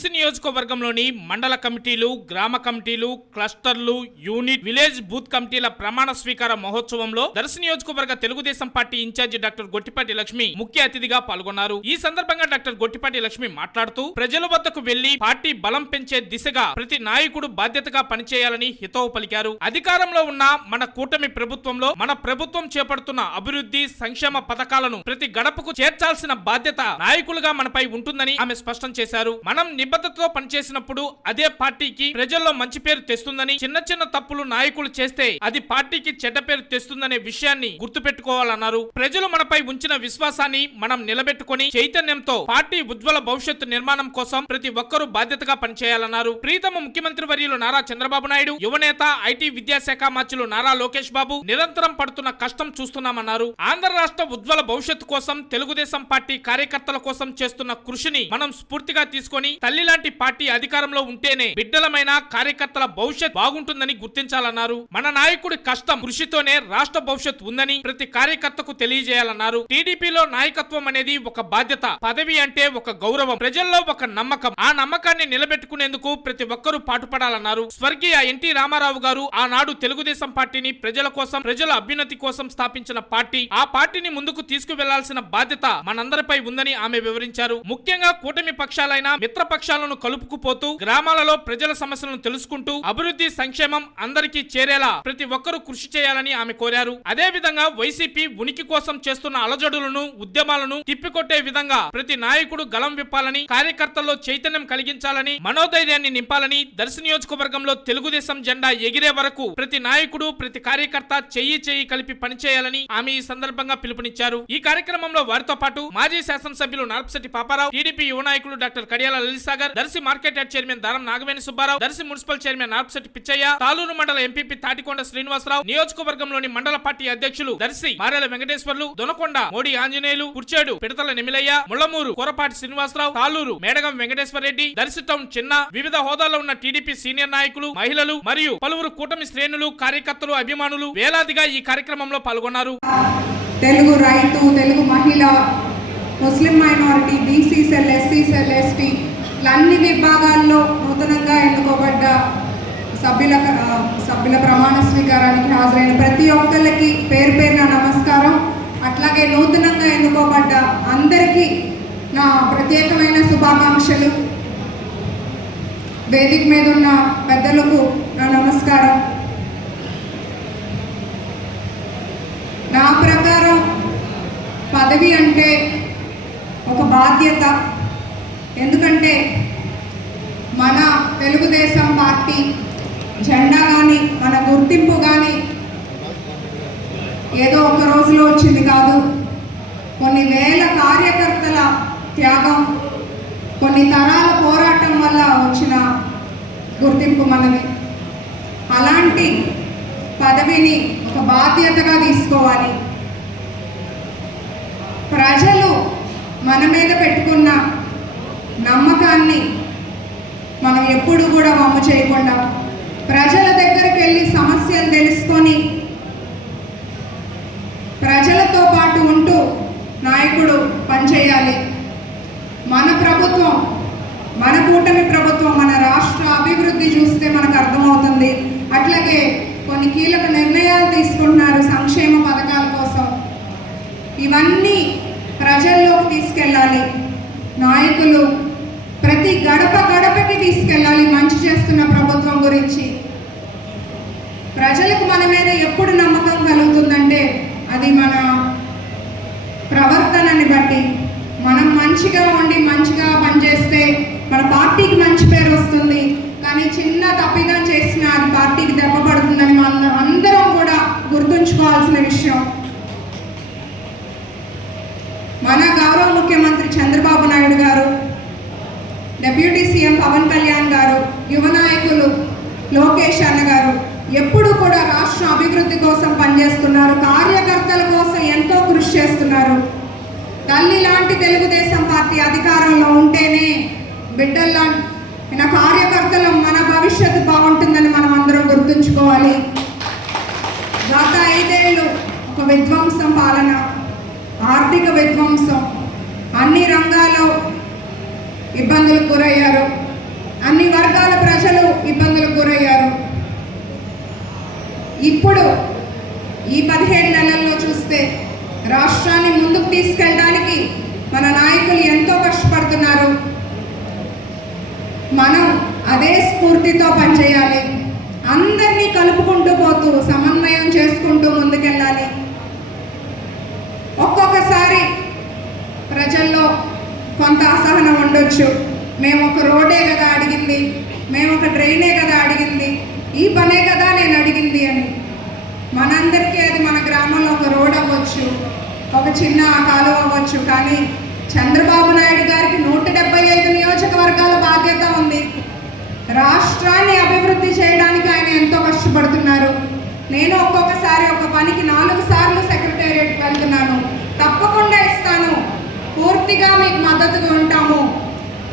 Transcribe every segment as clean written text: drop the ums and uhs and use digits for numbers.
దర్శి నియోజకవర్గంలోని మండల కమిటీలు, గ్రామ కమిటీలు, క్లస్టర్లు, యూనిట్, విలేజ్ బూత్ కమిటీల ప్రమాణ స్వీకార మహోత్సవంలో దర్శి నియోజకవర్గ Telugu Desam party incharge doctor Gottipati Lakshmi ముఖ్య అతిథిగా పాల్గొన్నారు. ఈ సందర్భంగా డాక్టర్ గొట్టిపాటి లక్ష్మి మాట్లాడుతూ ప్రజల వద్దకు వెళ్లి పార్టీ బలం పెంచే దిశగా ప్రతి నాయకుడు బాధ్యతగా పనిచేయాలని హితవు పలికారు. అధికారంలో ఉన్న మన కూటమి ప్రభుత్వంలో మన ప్రభుత్వం చేపడుతున్న అభివృద్ధి సంక్షేమ పథకాలను ప్రతి గడపకు చేర్చాల్సిన బాధ్యత నాయకులుగా మనపై ఉంటుందని ఆమె స్పష్టం చేశారు. మనం నిబద్ధతతో పనిచేసినప్పుడు అదే పార్టీకి ప్రజల్లో మంచి పేరు తెస్తుందని, చిన్న చిన్న తప్పులు నాయకులు చేస్తే అది పార్టీకి చెడ్డ పేరు తెస్తుందనే విషయాన్ని గుర్తుపెట్టుకోవాలన్నారు. ప్రజలు మనపై ఉంచిన విశ్వాసాన్ని మనం నిలబెట్టుకుని చైతన్యంతో పార్టీ ఉజ్వల భవిష్యత్తు నిర్మాణం కోసం ప్రతి ఒక్కరూ బాధ్యతగా పనిచేయాలన్నారు. ప్రీతమ ముఖ్యమంత్రి వర్యులు నారా చంద్రబాబు నాయుడు, యువనేత ఐటీ విద్యాశాఖ మంత్రులు నారా లోకేష్ బాబు నిరంతరం పడుతున్న కష్టం చూస్తున్నామన్నారు. ఆంధ్ర రాష్ట్ర ఉజ్వల భవిష్యత్తు కోసం తెలుగుదేశం పార్టీ కార్యకర్తల కోసం చేస్తున్న కృషిని మనం స్ఫూర్తిగా తీసుకొని తల్లి లాంటి పార్టీ అధికారంలో ఉంటేనే బిడ్డలమైన కార్యకర్తల భవిష్యత్ బాగుంటుందని గుర్తించాలన్నారు. మన నాయకుడి కష్టం కృషితోనే రాష్ట్ర భవిష్యత్ ఉందని ప్రతి కార్యకర్తకు తెలియజేయాలన్నారు. టీడీపీలో నాయకత్వం అనేది ఒక బాధ్యత, పదవి అంటే ఒక గౌరవం, ప్రజల్లో ఒక నమ్మకం. ఆ నమ్మకాన్ని నిలబెట్టుకునేందుకు ప్రతి ఒక్కరూ పాటుపడాలన్నారు. స్వర్గీయ ఎన్టీ రామారావు గారు ఆనాడు తెలుగుదేశం పార్టీని ప్రజల కోసం, ప్రజల అభ్యున్నతి కోసం స్థాపించిన పార్టీ. ఆ పార్టీని ముందుకు తీసుకువెళ్లాల్సిన బాధ్యత మనందరిపై ఉందని ఆమె వివరించారు. ముఖ్యంగా కూటమి పక్షాలైన మిత్ర పక్షాలను కలుపుకుపోతూ గ్రామాలలో ప్రజల సమస్యలను తెలుసుకుంటూ అభివృద్ధి సంక్షేమం అందరికీ చేరేలా ప్రతి ఒక్కరూ కృషి చేయాలని ఆమె కోరారు. అదే విధంగా వైసీపీ ఉనికి కోసం చేస్తున్న అలజడులను, ఉద్యమాలను తిప్పికొట్టే విధంగా ప్రతి నాయకుడు గలం విప్పాలని, కార్యకర్తల్లో చైతన్యం కలిగించాలని, మనోధైర్యాన్ని నింపాలని, దర్శి నియోజకవర్గంలో తెలుగుదేశం జెండా ఎగిరే వరకు ప్రతి నాయకుడు, ప్రతి కార్యకర్త చెయ్యి కలిపి పనిచేయాలని ఆమె ఈ సందర్భంగా పిలుపునిచ్చారు. ఈ కార్యక్రమంలో వారితో పాటు మాజీ శాసనసభ్యులు నార్పశెట్టి పాపారావు, టీడీపీ యువ నాయకులు doctor Kadiyala Lalit Sagar, Darsi market yard chairman Daram Nagaveni Subbarao, Darsi municipal chairman Narpasetti Pichaiah, Taluru mandal MPP Tatikonda Srinivasarao, నియోజకవర్గంలోని మండల పార్టీ అధ్యక్షులు దర్శి మారెల వెంకటేశ్వర్లు, దొనకొండ మోడి ఆంజనేయులు, కుర్చేడు పిడతల నిమిలయ్య, ముళ్లమూరు కొరపాటి శ్రీనివాసరావు, తాలూరు మేడగం వెంకటేశ్వర రెడ్డి, దర్శి టౌన్ చిన్న, వివిధ హోదాలో ఉన్న టీడీపీ సీనియర్ నాయకులు, మహిళలు మరియు పలువురు కూటమి శ్రేణులు, కార్యకర్తలు, అభిమానులు వేలాదిగా ఈ కార్యక్రమంలో పాల్గొన్నారు. తెలుగు రైతు, తెలుగు మహిళ, Muslim minority, BC cell, SC cell, ST అన్ని విభాగాల్లో నూతనంగా ఎన్నుకోబడ్డ సభ్యుల ప్రమాణ స్వీకారానికి హాజరైన ప్రతి ఒక్కరికి పేరు పేరున నమస్కారం. అట్లాగే నూతనంగా ఎన్నుకోబడ్డ అందరికీ నా ప్రత్యేకమైన శుభాకాంక్షలు. వేదిక మీద ఉన్న పెద్దలకు నా నమస్కారం. నా ప్రకారం పదవి అంటే ఒక బాధ్యత. ఎందుకంటే మన తెలుగుదేశం పార్టీ జెండా కానీ, మన గుర్తింపు కానీ ఏదో ఒక రోజులో వచ్చింది కాదు. కొన్ని వేల కార్యకర్తల త్యాగం, కొన్ని తరాల పోరాటం వల్ల వచ్చిన గుర్తింపు మనది. అలాంటి పదవిని ఒక బాధ్యతగా తీసుకోవాలి. ప్రజలు మన మీద పెట్టుకున్న నమ్మకాన్ని మనం ఎప్పుడు కూడా వమ్ము చేయకుండా ప్రజల దగ్గరికి వెళ్ళి సమస్యలు తెలుసుకొని ప్రజలతో పాటు ఉంటూ నాయకుడు పనిచేయాలి. మన ప్రభుత్వం, మన కూటమి ప్రభుత్వం, మన రాష్ట్ర అభివృద్ధి చూస్తే మనకు అర్థమవుతుంది. అట్లాగే కొన్ని కీలక నిర్ణయాలు తీసుకుంటున్నారు సంక్షేమ పథకాల కోసం. ఇవన్నీ ప్రజల్లోకి తీసుకెళ్ళాలి. నాయకులు ప్రతి గడపకి తీసుకెళ్ళాలి మంచి చేస్తున్న ప్రభుత్వం గురించి. ప్రజలకు మన మీద ఎప్పుడు నమ్మకం కలుగుతుందంటే అది మన ప్రవర్తనని బట్టి. మనం మంచిగా ఉండి మంచిగా పనిచేస్తే మన పార్టీకి మంచి పేరు వస్తుంది. కానీ చిన్న తప్పిదం చేసినా అది పార్టీకి దెబ్బ పడుతుందని మనం అందరం కూడా గుర్తుంచుకోవాల్సిన విషయం. మన గౌరవ ముఖ్యమంత్రి చంద్రబాబు నాయుడు గారు, డిప్యూటీ సీఎం పవన్ కళ్యాణ్ గారు, యువ నాయకులు లోకేష్ అన్న గారు ఎప్పుడు కూడా రాష్ట్ర అభివృద్ధి కోసం పనిచేస్తున్నారు. కార్యకర్తల కోసం ఎంతో కృషి చేస్తున్నారు. తల్లి లాంటి తెలుగుదేశం పార్టీ అధికారంలో ఉంటేనే బిడ్డల్లాంటి కార్యకర్తలు మన భవిష్యత్తు బాగుంటుందని మనం అందరం గుర్తుంచుకోవాలి. గత 5 ఏళ్ళు ఒక విధ్వంసం పాలన, ఆర్థిక విధ్వంసం, అన్ని రంగాల్లో ఇబ్బందులకు గురయ్యారు. ఇబ్బందులకు గురయ్యారు. ఇప్పుడు ఈ 15 నెలల్లో చూస్తే రాష్ట్రాన్ని ముందుకు తీసుకెళ్ళడానికి మన నాయకులు ఎంతో కష్టపడుతున్నారు. మనం అదే స్ఫూర్తితో పనిచేయాలి. అందరినీ కలుపుకుంటూ పోతూ సమన్వయం చేసుకుంటూ ముందుకెళ్ళాలి. ఒక్కొక్కసారి ప్రజల్లో కొంత అసహనం ఉండొచ్చు. మేము ఒక రోడే కదా అడిగింది, మేము ఒక డ్రైనే కదా అడిగింది, ఈ పనే కదా నేను అడిగింది అని. మనందరికీ అది మన గ్రామంలో ఒక రోడ్ అవ్వచ్చు, ఒక చిన్న కాలువ అవ్వచ్చు. కానీ చంద్రబాబు నాయుడు గారికి 175 నియోజకవర్గాల బాధ్యత ఉంది. రాష్ట్రాన్ని అభివృద్ధి చేయడానికి ఆయన ఎంతో కష్టపడుతున్నారు. నేను ఒక్కొక్కసారి ఒక పనికి 4 సార్లు సెక్రటేరియట్కి వెళ్తున్నాను. తప్పకుండా ఇస్తాను, పూర్తిగా మీకు మద్దతుగా ఉంటాము.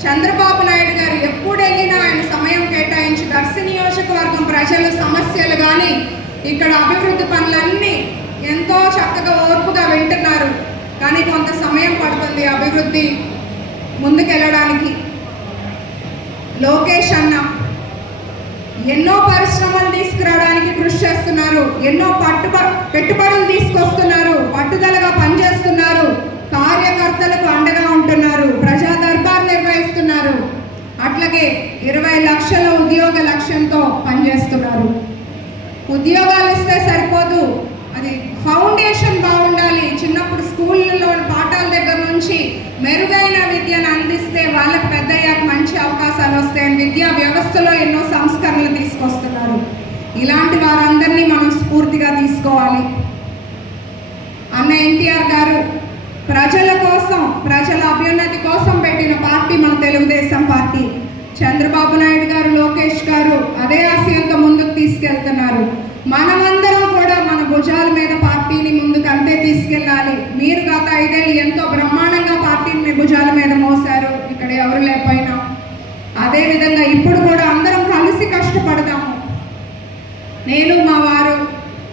చంద్రబాబు నాయుడు గారు ఎప్పుడు వెళ్ళినా ఆయన సమయం కేటాయించి దర్శి నియోజకవర్గం ప్రజలు సమస్యలు కానీ ఇక్కడ అభివృద్ధి పనులన్నీ ఎంతో చక్కగా ఓర్పుగా వింటున్నారు. కానీ కొంత సమయం పడుతుంది అభివృద్ధి ముందుకెళ్ళడానికి. లోకేష్ అన్న ఎన్నో పరిశ్రమలు తీసుకురావడానికి కృషి చేస్తున్నారు, ఎన్నో పెట్టుబడులు తీసుకొస్తున్నారు, పట్టుదలగా పనిచేస్తున్నారు, కార్యకర్తలకు అండగా ఉంటున్నారు, ప్రజా దర్బార్ నిర్వహిస్తున్నారు. అట్లాగే 20 లక్షల ఉద్యోగ లక్ష్యంతో పనిచేస్తున్నారు. ఉద్యోగాలు ఇస్తే సరిపోదు, అది ఫౌండేషన్ బాగుండాలి. చిన్నప్పుడు స్కూళ్ళలో పాఠాల దగ్గర నుంచి మెరుగైన విద్యను అందిస్తే వాళ్ళకి పెద్దయ్యాక మంచి అవకాశాలు వస్తాయని విద్యా వ్యవస్థలో ఎన్నో సంస్కరణలు తీసుకొస్తున్నారు. ఇలాంటి వారందరినీ మనం స్ఫూర్తిగా తీసుకోవాలి. అన్న ఎన్టీఆర్ గారు ప్రజల కోసం, ప్రజల అభ్యున్నతి కోసం పెట్టిన పార్టీ మన తెలుగుదేశం పార్టీ. చంద్రబాబు నాయుడు గారు, లోకేష్ గారు అదే ఆశయంతో ముందుకు తీసుకెళ్తున్నారు. మనమందరం కూడా మన భుజాల మీద పార్టీని ముందుకు అంతే తీసుకెళ్ళాలి. మీరు గత 5 ఏళ్ళు ఎంతో బ్రహ్మాండంగా పార్టీని మీ భుజాల మీద మోసారు, ఇక్కడ ఎవరు లేకపోయినా. అదేవిధంగా ఇప్పుడు కూడా అందరం కలిసి కష్టపడదాము. నేను, మా వారు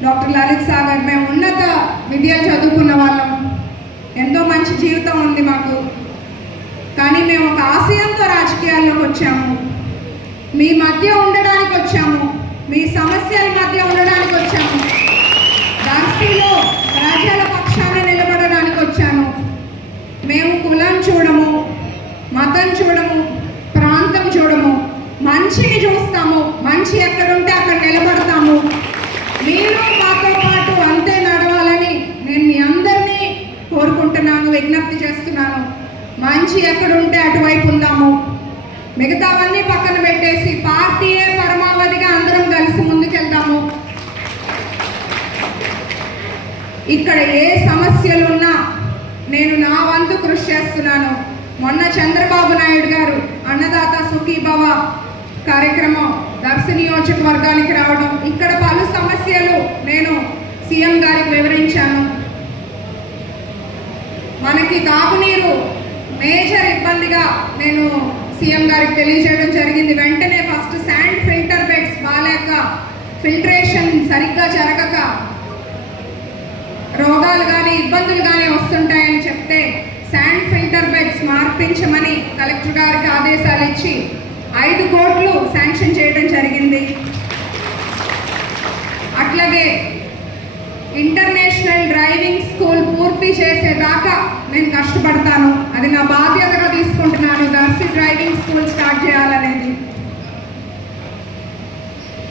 డాక్టర్ లలిత్ సాగర్, మేము ఉన్నత విద్యలు చదువుకున్న వాళ్ళం, ఎంతో మంచి జీవితం ఉంది మాకు. కానీ మేము ఒక ఆశయంతో రాజకీయాల్లోకి వచ్చాము. మీ మధ్య ఉండడానికి వచ్చాము, మీ సమస్యల మధ్య ఉండడానికి వచ్చాము, దర్శిలో ప్రజల పక్షాన నిలబడడానికి వచ్చాను. మేము కులం చూడము, మతం చూడము, ప్రాంతం చూడము, మంచిని చూస్తాము. మంచి ఎక్కడుంటే అక్కడ నిలబడతాము. మీరు మాతో పాటు అంతే నడవాలని నేను మీ అందరినీ కోరుకుంటున్నాను, విజ్ఞప్తి చేస్తున్నాను. మంచి ఎక్కడుంటే అటువైపు ఉందాము. మిగతావన్నీ పక్కన పెట్టేసి పార్టీయే పరమావధిగా అందరం కలిసి ముందుకెళ్తాము. ఇక్కడ ఏ సమస్యలున్నా నేను నా వంతు కృషి చేస్తున్నాను. మొన్న చంద్రబాబు నాయుడు గారు అన్నదాత సుఖీభవ కార్యక్రమం దర్శి నియోజకవర్గానికి రావడం, ఇక్కడ పలు సమస్యలు నేను సీఎం గారికి వివరించాను. మనకి తాగునీరు మేజర్ ఇబ్బందిగా నేను సీఎం గారికి తెలియజేయడం జరిగింది. వెంటనే ఫస్ట్ శాండ్ ఫిల్టర్ బెడ్స్ బాలేక, ఫిల్టరేషన్ సరిగ్గా జరగక రోగాలు కానీ ఇబ్బందులు కానీ వస్తుంటాయని చెప్తే శాండ్ ఫిల్టర్ బెడ్స్ మార్పించమని కలెక్టర్ గారికి ఆదేశాలు ఇచ్చి 5 కోట్లు శాంక్షన్ చేయడం జరిగింది. అట్లాగే ఇంటర్నేషనల్ డ్రైవింగ్ స్కూల్ పూర్తి చేసేదాకా నేను కష్టపడతాను. అది నా బాధ్యతగా తీసుకుంటున్నాను. దర్శి డ్రైవింగ్ స్కూల్ స్టార్ట్ చేయాలనేది.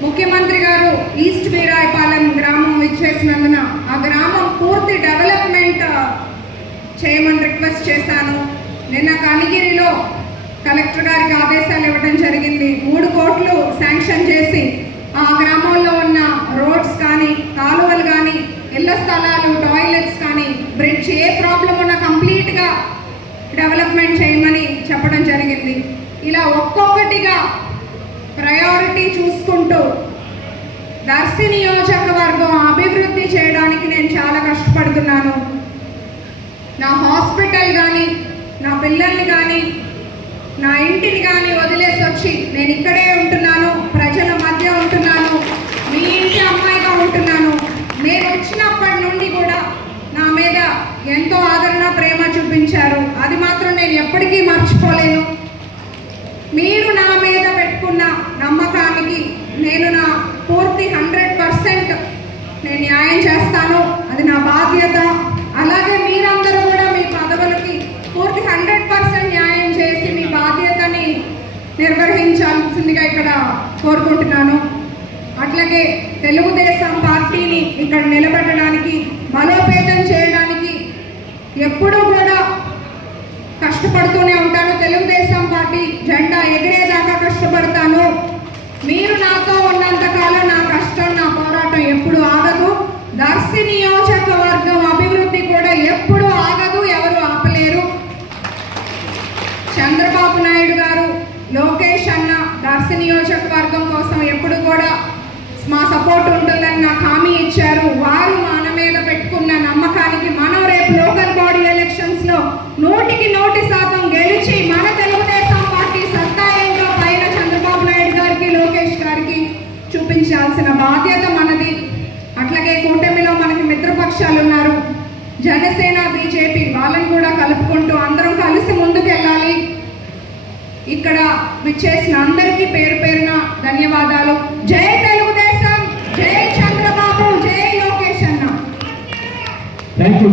ముఖ్యమంత్రి గారు ఈస్ట్ వీరాయపాలెం గ్రామం ఇచ్చేసినందున ఆ గ్రామం పూర్తి డెవలప్మెంట్ చేయమని రిక్వెస్ట్ చేశాను. నిన్న కనిగిరిలో కలెక్టర్ గారికి ఆదేశాలు ఇవ్వడం జరిగింది. 3 కోట్లు శాంక్షన్ చేసి ఆ గ్రామంలో ఉన్న రోడ్స్ కానీ, కాలువలు కానీ, ఇళ్ల స్థలాలు, టాయిలెట్స్ కానీ, బ్రిడ్జ్ ఏ ప్రాబ్లం ఉన్నా కంప్లీట్గా డెవలప్మెంట్ చేయమని చెప్పడం జరిగింది. ఇలా ఒక్కొక్కటిగా ప్రయారిటీ చూసుకుంటూ దర్శి నియోజకవర్గం అభివృద్ధి చేయడానికి నేను చాలా కష్టపడుతున్నాను. నా హాస్పిటల్ కానీ, నా పిల్లల్ని కానీ, నా ఇంటిని కానీ వదిలేసి వచ్చి నేను ఇక్కడే ఉంటున్నాను, ప్రజల మధ్య ఉంటున్నాను, మీ ఇంటి అమ్మాయిగా ఉంటున్నాను. నేను వచ్చినప్పటి నుండి కూడా నా మీద ఎంతో ఆదరణ, ప్రేమ చూపించారు. అది మాత్రం నేను ఎప్పటికీ మర్చిపోలేను. మీరు నా మీద పెట్టుకున్న నమ్మకానికి నేను నా పూర్తి 100% నేను న్యాయం చేస్తాను. అది నా బాధ్యత. అలాగే మీరందరూ కూడా మీ పదవులకి పూర్తి 100% న్యాయం చేసి మీ బాధ్యతని నిర్వహించాల్సిందిగా ఇక్కడ కోరుకుంటున్నాను. అట్లాగే తెలుగుదేశం పార్టీని ఇక్కడ నిలబెట్టడానికి, బలోపేతం చేయడానికి ఎప్పుడూ కూడా కష్టపడుతూనే ఉంటాను. తెలుగుదేశం పార్టీ జెండా ఎగిరేదాకా కష్టపడతాను. మీరు నాతో ఉన్నంతకాలం నా కష్టం, నా పోరాటం ఎప్పుడు ఆగదు. దర్శి నియోజకవర్గం అభివృద్ధి కూడా ఎప్పుడు ఆగదు, ఎవరు ఆపలేరు. చంద్రబాబు నాయుడు గారు, లోకేష్ అన్న దర్శి నియోజకవర్గం కోసం ఎప్పుడు కూడా మా సపోర్ట్ ఉంటుందని నాకు హామీ ఇచ్చారు. వారు మన మీద పెట్టుకున్న నమ్మకానికి మనం రేపు లోకల్ బాడీ ఎలక్షన్స్ లో 100% గెలిచి మన తెలుగుదేశం పార్టీ సత్తా ఏంటో పైన చంద్రబాబు నాయుడు గారికి, లోకేష్ గారికి చూపించాల్సిన బాధ్యత మనది. అట్లాగే కూటమిలో మనకి మిత్రపక్షాలు ఉన్నారు, జనసేన, బీజేపీ, వాళ్ళని కూడా కలుపుకుంటూ అందరం కలిసి ముందుకెళ్ళాలి. ఇక్కడ విచ్చేసిన అందరికీ పేరు పేరున ధన్యవాదాలు. జై తెలుగుదేశం, జై చంద్రబాబు, జై లోకేష్ అన్న.